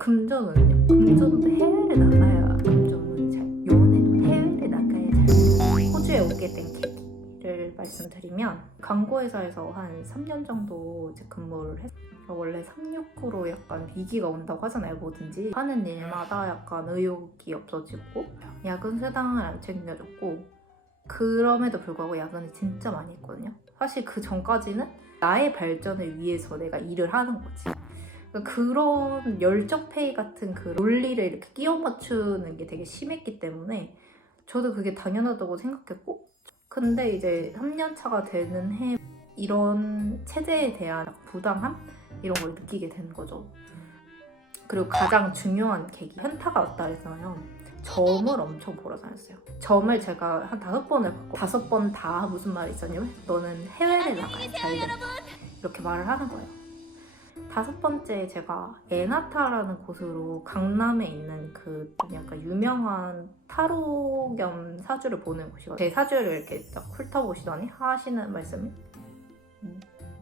금전운은요? 금전운도 해외를 나가야 금전운이 잘, 연애도 해외를 나가야 잘. 호주에 오게 된 계기를 말씀드리면 광고회사에서 한 3년 정도 이제 근무를 했어요. 원래 369로 약간 위기가 온다고 하잖아요. 뭐든지 하는 일마다 약간 의욕이 없어지고 야근 수당을 안 챙겨줬고, 그럼에도 불구하고 야근을 진짜 많이 했거든요. 사실 그 전까지는 나의 발전을 위해서 내가 일을 하는 거지. 그런 열정페이 같은 그 논리를 이렇게 끼워 맞추는 게 되게 심했기 때문에 저도 그게 당연하다고 생각했고, 근데 이제 3년 차가 되는 해 이런 체제에 대한 부당함? 이런 걸 느끼게 되는 거죠. 그리고 가장 중요한 계기, 현타가 왔다 했잖아요. 점을 엄청 보러 다녔어요. 점을 제가 한 5번을 받고 5번 다 무슨 말이 있었냐면 너는 해외를 나가야 잘 된다, 이렇게 말을 하는 거예요. 5번째 제가 에나타라는 곳으로 강남에 있는 그 약간 유명한 타로 겸 사주를 보는 곳이거든요. 제 사주를 이렇게 딱 훑어보시더니 하시는 말씀이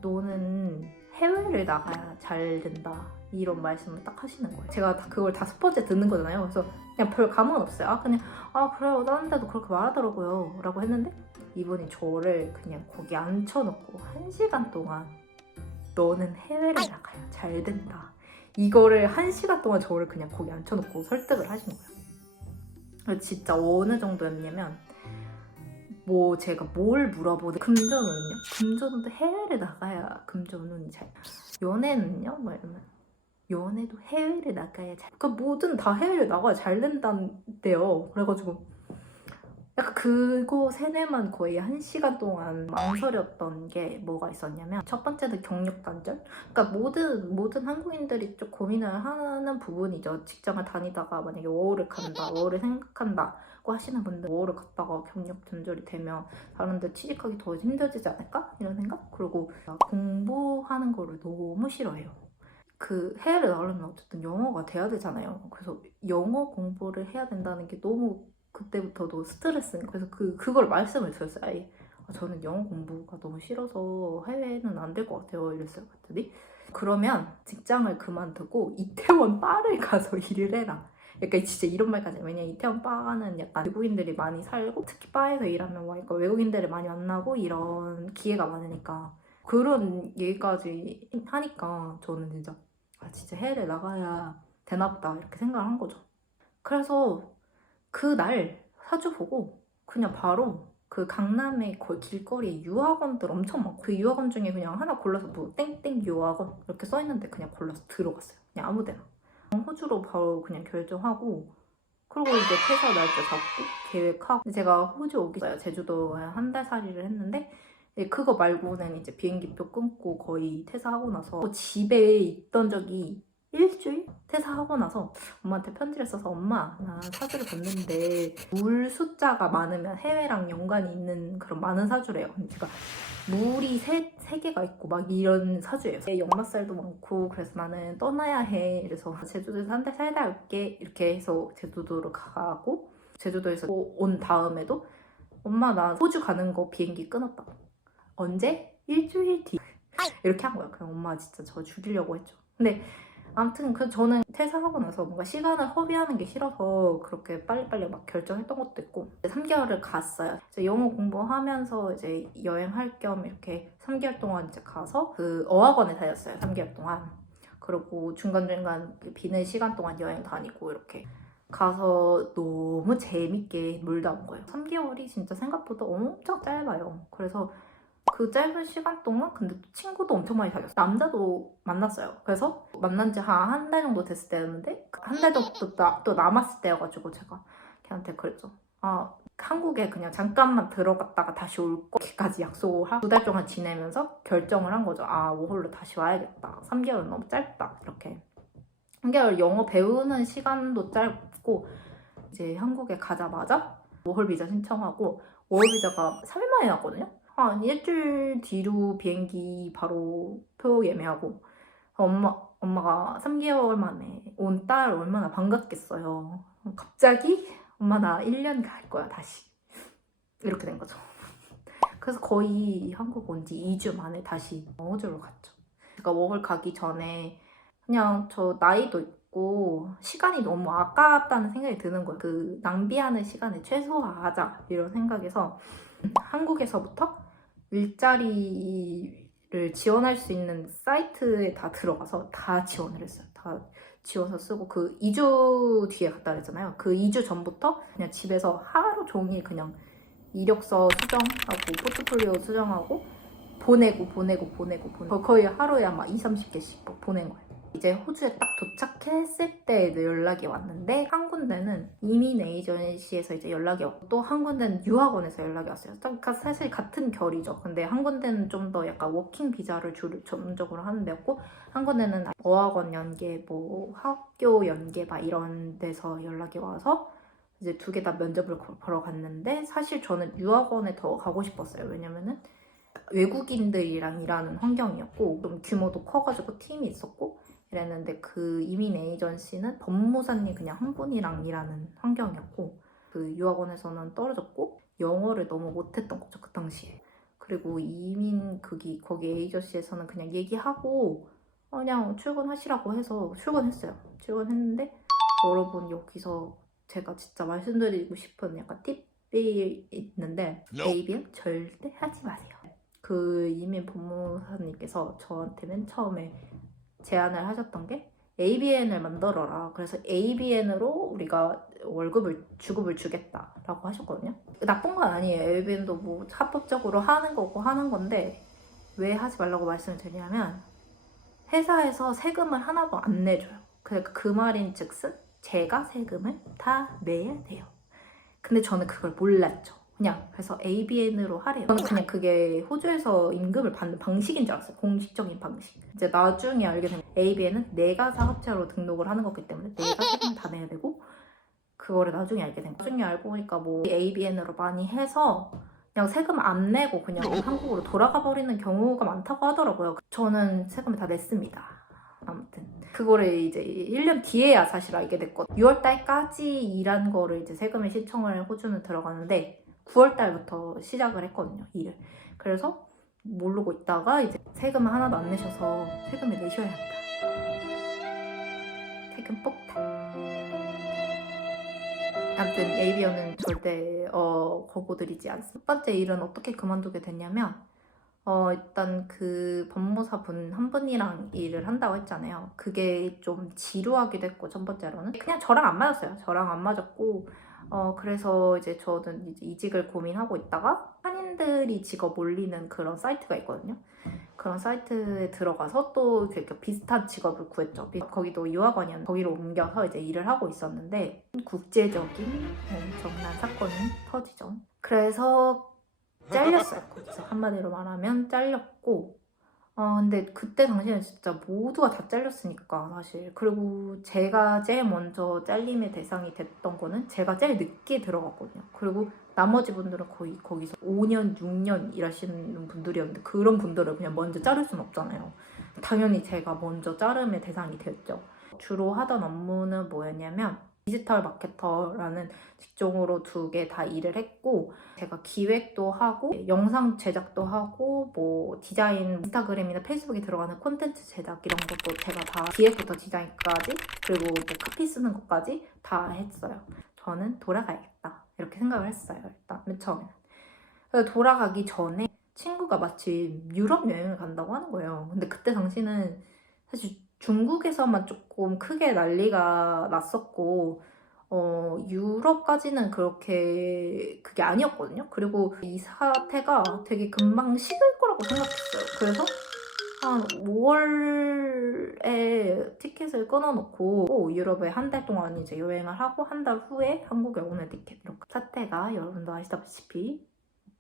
너는 해외를 나가야 잘 된다, 이런 말씀을 딱 하시는 거예요. 제가 그걸 5번째 듣는 거잖아요. 그래서 그냥 별 감흥은 없어요. 그냥 그래요, 다른 데도 그렇게 말하더라고요 라고 했는데, 이분이 저를 그냥 거기 앉혀놓고 1시간 동안 너는 해외를 나가야 잘 된다, 이거를 1시간 동안 저를 그냥 거기 앉혀놓고 설득을 하시는 거예요. 진짜 어느 정도였냐면, 뭐 제가 뭘 물어보든 금전운은요? 금전운도 해외를 나가야 금전운이 잘. 연애는요? 뭐 이러면 연애도 해외를 나가야 잘. 그러니까 뭐든 다 해외를 나가야 잘 된다는데요. 그래가지고 약간 그거 세뇌만 거의 1시간 동안 망설였던 게 뭐가 있었냐면, 첫 번째는 경력 단절. 그러니까 모든 한국인들이 좀 고민을 하는 부분이죠. 직장을 다니다가 만약에 워홀을 간다, 워홀을 생각한다고 하시는 분들, 워홀을 갔다가 경력 단절이 되면 다른 데 취직하기 더 힘들어지지 않을까? 이런 생각? 그리고 공부하는 거를 너무 싫어해요. 그 해외를 나가려면 어쨌든 영어가 돼야 되잖아요. 그래서 영어 공부를 해야 된다는 게 너무 그때부터도 스트레스인 거예요. 그래서 그걸 말씀을 드렸어요. 아예 저는 영어 공부가 너무 싫어서 해외는 안 될 것 같아요, 이랬어요. 그랬더니 그러면 직장을 그만두고 이태원 바를 가서 일을 해라, 약간 진짜 이런 말까지. 왜냐면 이태원 바는 약간 외국인들이 많이 살고, 특히 바에서 일하면 약간 외국인들을 많이 만나고 이런 기회가 많으니까, 그런 얘기까지 하니까 저는 진짜 해외를 나가야 되나 보다, 이렇게 생각을 한 거죠. 그래서 그날 사주 보고 그냥 바로 그 강남의 거의 길거리에 유학원들 엄청 많고, 그 유학원 중에 그냥 하나 골라서 뭐 땡땡 유학원 이렇게 써있는데 그냥 골라서 들어갔어요. 그냥 아무 데나. 호주로 바로 그냥 결정하고, 그리고 이제 퇴사 날짜 잡고 계획하고. 제가 호주 오기 전에 제주도에 한 달 살이를 했는데, 그거 말고는 이제 비행기표 끊고 거의 퇴사하고 나서 집에 있던 적이 일주일? 퇴사하고 나서 엄마한테 편지를 써서, 엄마 나 사주를 봤는데 물 숫자가 많으면 해외랑 연관이 있는 그런 많은 사주래요. 제가 물이 세 개가 있고 막 이런 사주예요. 역마살도 많고, 그래서 나는 떠나야 해. 그래서 제주도에서 한 달 살다 올게, 이렇게 해서 제주도로 가고, 제주도에서 온 다음에도 엄마 나 호주 가는 거 비행기 끊었다고. 언제? 일주일 뒤. 이렇게 한 거예요. 그냥 엄마 진짜 저 죽이려고 했죠. 근데 아무튼 저는 퇴사하고 나서 뭔가 시간을 허비하는 게 싫어서 그렇게 빨리빨리 막 결정했던 것도 있고, 3개월을 갔어요. 이제 영어 공부하면서 이제 여행할 겸 이렇게 3개월 동안 이제 가서 그 어학원에 다녔어요. 3개월 동안. 그리고 중간중간 비는 시간 동안 여행 다니고 이렇게 가서 너무 재밌게 놀다 온 거예요. 3개월이 진짜 생각보다 엄청 짧아요. 그래서 그 짧은 시간 동안 근데 또 친구도 엄청 많이 사귀었어요. 남자도 만났어요. 그래서 만난 지 한 달 정도 됐을 때였는데, 한 달 정도 또 남았을 때여가지고 제가 걔한테 그랬죠. 한국에 그냥 잠깐만 들어갔다가 다시 올 거기까지 약속을 하고 2달 동안 지내면서 결정을 한 거죠. 워홀로 다시 와야겠다. 3개월 너무 짧다. 이렇게. 3개월 영어 배우는 시간도 짧고, 이제 한국에 가자마자 워홀 비자 신청하고, 워홀 비자가 3일 만에 났거든요. 한 일주일 뒤로 비행기 바로 표 예매하고. 엄마가 3개월 만에 온 딸 얼마나 반갑겠어요. 갑자기 엄마 나 1년 갈 거야 다시, 이렇게 된 거죠. 그래서 거의 한국 온 지 2주 만에 다시 호주로 갔죠. 제가 워홀 가기 전에 그냥 저 나이도 있고 시간이 너무 아깝다는 생각이 드는 거예요. 그 낭비하는 시간을 최소화하자 이런 생각에서 한국에서부터 일자리를 지원할 수 있는 사이트에 다 들어가서 다 지원을 했어요. 다 지워서 쓰고 그 2주 뒤에 갔다 그랬잖아요. 그 2주 전부터 그냥 집에서 하루 종일 그냥 이력서 수정하고 포트폴리오 수정하고 보내고 거의 하루에 아마 20-30개씩 보낸 거예요. 이제 호주에 딱 도착했을 때 연락이 왔는데 한 군데는 이민 에이전시에서 이제 연락이 왔고 또 한 군데는 유학원에서 연락이 왔어요. 사실 같은 결이죠. 근데 한 군데는 좀 더 약간 워킹 비자를 전문적으로 하는 데였고 한 군데는 어학원 연계, 뭐 학교 연계 막 이런 데서 연락이 와서 이제 두 개 다 면접을 보러 갔는데 사실 저는 유학원에 더 가고 싶었어요. 왜냐면은 외국인들이랑 일하는 환경이었고 좀 규모도 커가지고 팀이 있었고 이랬는데 그 이민 에이전시는 법무사님 그냥 한 분이랑 일하는 환경이었고 그 유학원에서는 떨어졌고 영어를 너무 못했던 거죠 그 당시에. 그리고 이민 거기 에이전시에서는 그냥 얘기하고 그냥 출근하시라고 해서 출근했어요. 출근했는데 여러분 여기서 제가 진짜 말씀드리고 싶은 약간 팁이 있는데 ABM 절대 하지 마세요. 그 이민 법무사님께서 저한테 맨 처음에 제안을 하셨던 게 ABN을 만들어라. 그래서 ABN으로 우리가 주급을 주겠다라고 하셨거든요. 나쁜 건 아니에요. ABN도 뭐 합법적으로 하는 거고 하는 건데 왜 하지 말라고 말씀을 드리냐면 회사에서 세금을 하나도 안 내줘요. 그러니까 그 말인 즉슨 제가 세금을 다 내야 돼요. 근데 저는 그걸 몰랐죠. 그냥 그래서 ABN으로 하래요. 저는 그냥 그게 호주에서 임금을 받는 방식인 줄 알았어요. 공식적인 방식. 이제 나중에 알게 된 ABN은 내가 사업체로 등록을 하는 거기 때문에 내가 세금을 다 내야 되고 그거를 나중에 알게 된 거예요. 나중에 알고 보니까 뭐 ABN으로 많이 해서 그냥 세금 안 내고 그냥 한국으로 돌아가 버리는 경우가 많다고 하더라고요. 저는 세금을 다 냈습니다. 아무튼 그거를 이제 1년 뒤에야 사실 알게 됐거든요. 6월달까지 일한 거를 이제 세금을 신청을 호주는 들어가는데 9월달부터 시작을 했거든요, 일을. 그래서 모르고 있다가 이제 세금을 하나도 안 내셔서 세금을 내셔야 합니다. 세금 폭탄. 아무튼 ABN은 절대 권고드리지 않습니다. 첫 번째 일은 어떻게 그만두게 됐냐면 일단 그 법무사 분 한 분이랑 일을 한다고 했잖아요. 그게 좀 지루하기도 했고 첫 번째로는 그냥 저랑 안 맞았어요. 저랑 안 맞았고 그래서 이제 저는 이제 이직을 고민하고 있다가 한인들이 직업 올리는 그런 사이트가 있거든요. 그런 사이트에 들어가서 또 이렇게 비슷한 직업을 구했죠. 거기도 유학원이었는데 거기로 옮겨서 이제 일을 하고 있었는데 국제적인 엄청난 사건이 터지죠. 그래서 잘렸어요. 거기서 한마디로 말하면 잘렸고 근데 그때 당시에는 진짜 모두가 다 잘렸으니까 사실. 그리고 제가 제일 먼저 잘림의 대상이 됐던 거는 제가 제일 늦게 들어갔거든요. 그리고 나머지 분들은 거의 거기서 5년, 6년 일하시는 분들이었는데 그런 분들을 그냥 먼저 자를 수는 없잖아요. 당연히 제가 먼저 자름의 대상이 됐죠. 주로 하던 업무는 뭐였냐면 디지털 마케터라는 직종으로 2개 다 일을 했고 제가 기획도 하고 영상 제작도 하고 뭐 디자인 인스타그램이나 페이스북에 들어가는 콘텐츠 제작 이런 것도 제가 다 기획부터 디자인까지 그리고 뭐 카피 쓰는 것까지 다 했어요. 저는 돌아가야겠다 이렇게 생각을 했어요. 일단 맨 처음에는. 그래서 돌아가기 전에 친구가 마침 유럽 여행을 간다고 하는 거예요. 근데 그때 당시는 사실 중국에서만 조금 크게 난리가 났었고 유럽까지는 그렇게 그게 아니었거든요. 그리고 이 사태가 되게 금방 식을 거라고 생각했어요. 그래서 한 5월에 티켓을 끊어놓고 유럽에 한 달 동안 이제 여행을 하고 한 달 후에 한국에 오는 티켓 이렇게 사태가 여러분도 아시다시피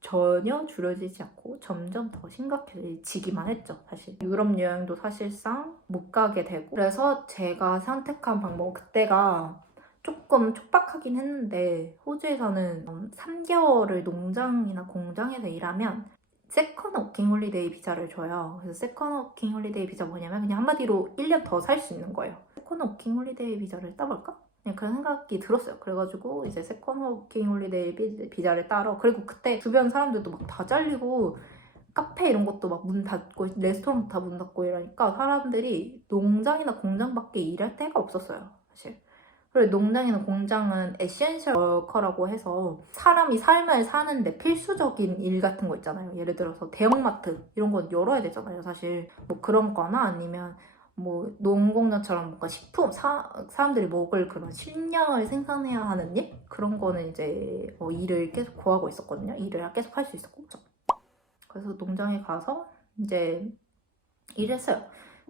전혀 줄여지지 않고 점점 더 심각해지기만 했죠. 사실 유럽 여행도 사실상 못 가게 되고 그래서 제가 선택한 방법 그때가 조금 촉박하긴 했는데 호주에서는 3개월을 농장이나 공장에서 일하면 세컨 워킹 홀리데이 비자를 줘요. 그래서 세컨 워킹 홀리데이 비자 뭐냐면 그냥 한마디로 1년 더 살 수 있는 거예요. 세컨 워킹 홀리데이 비자를 따볼까? 그냥 그런 생각이 들었어요. 그래가지고 이제 세컨 워킹 홀리데이 비자를 따러 그리고 그때 주변 사람들도 막 다 잘리고 카페 이런 것도 막 문 닫고 레스토랑 다 문 닫고 이러니까 사람들이 농장이나 공장밖에 일할 데가 없었어요, 사실. 그리고 농장이나 공장은 에센셜 워커라고 해서 사람이 삶을 사는데 필수적인 일 같은 거 있잖아요. 예를 들어서 대형마트 이런 건 열어야 되잖아요, 사실. 뭐 그런 거나 아니면 뭐 농공장처럼 뭔가 식품, 사람들이 먹을 그런 식량을 생산해야 하는 일? 그런 거는 이제 일을 계속 구하고 있었거든요. 일을 계속 할 수 있었고. 그래서 농장에 가서 이제 일했어요.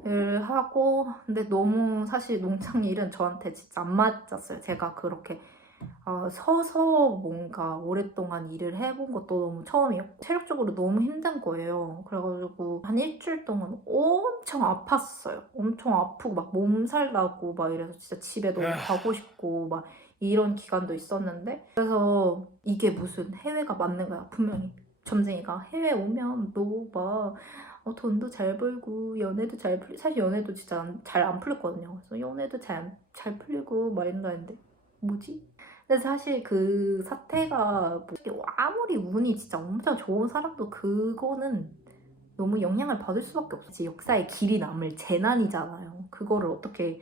일을 하고, 근데 너무 사실 농장 일은 저한테 진짜 안 맞았어요. 제가 그렇게 서서 뭔가 오랫동안 일을 해본 것도 너무 처음이었고 체력적으로 너무 힘든 거예요. 그래가지고 한 일주일 동안 엄청 아팠어요. 엄청 아프고 막 몸살 나고 막 이래서 진짜 집에 너무 가고 싶고 막 이런 기간도 있었는데, 그래서 이게 무슨 해외가 맞는 거야. 분명히 점쟁이가 해외 오면 너 막 돈도 잘 벌고 연애도 잘 풀리, 사실 연애도 진짜 잘 안 풀렸거든요. 그래서 연애도 잘 풀리고 막 이런다 했는데 뭐지? 근데 사실 그 사태가 뭐 아무리 운이 진짜 엄청 좋은 사람도 그거는 너무 영향을 받을 수밖에 없지. 역사에 길이 남을 재난이잖아요. 그거를 어떻게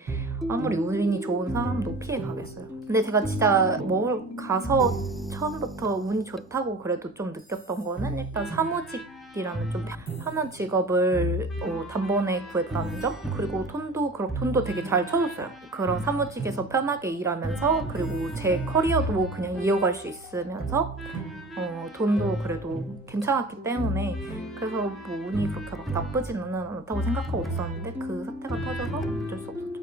아무리 운이 좋은 사람도 피해 가겠어요. 근데 제가 진짜 뭘 가서 처음부터 운이 좋다고 그래도 좀 느꼈던 거는 일단 사무직이라는 좀 편한 직업을 단번에 구했다는 점, 그리고 돈도 되게 잘 쳐줬어요. 그런 사무직에서 편하게 일하면서 그리고 제 커리어도 그냥 이어갈 수 있으면서 돈도 그래도 괜찮았기 때문에, 그래서 뭐 운이 그렇게 막 나쁘지는 않다고 생각하고 있었는데 그 사태가 터져서 어쩔 수 없었죠.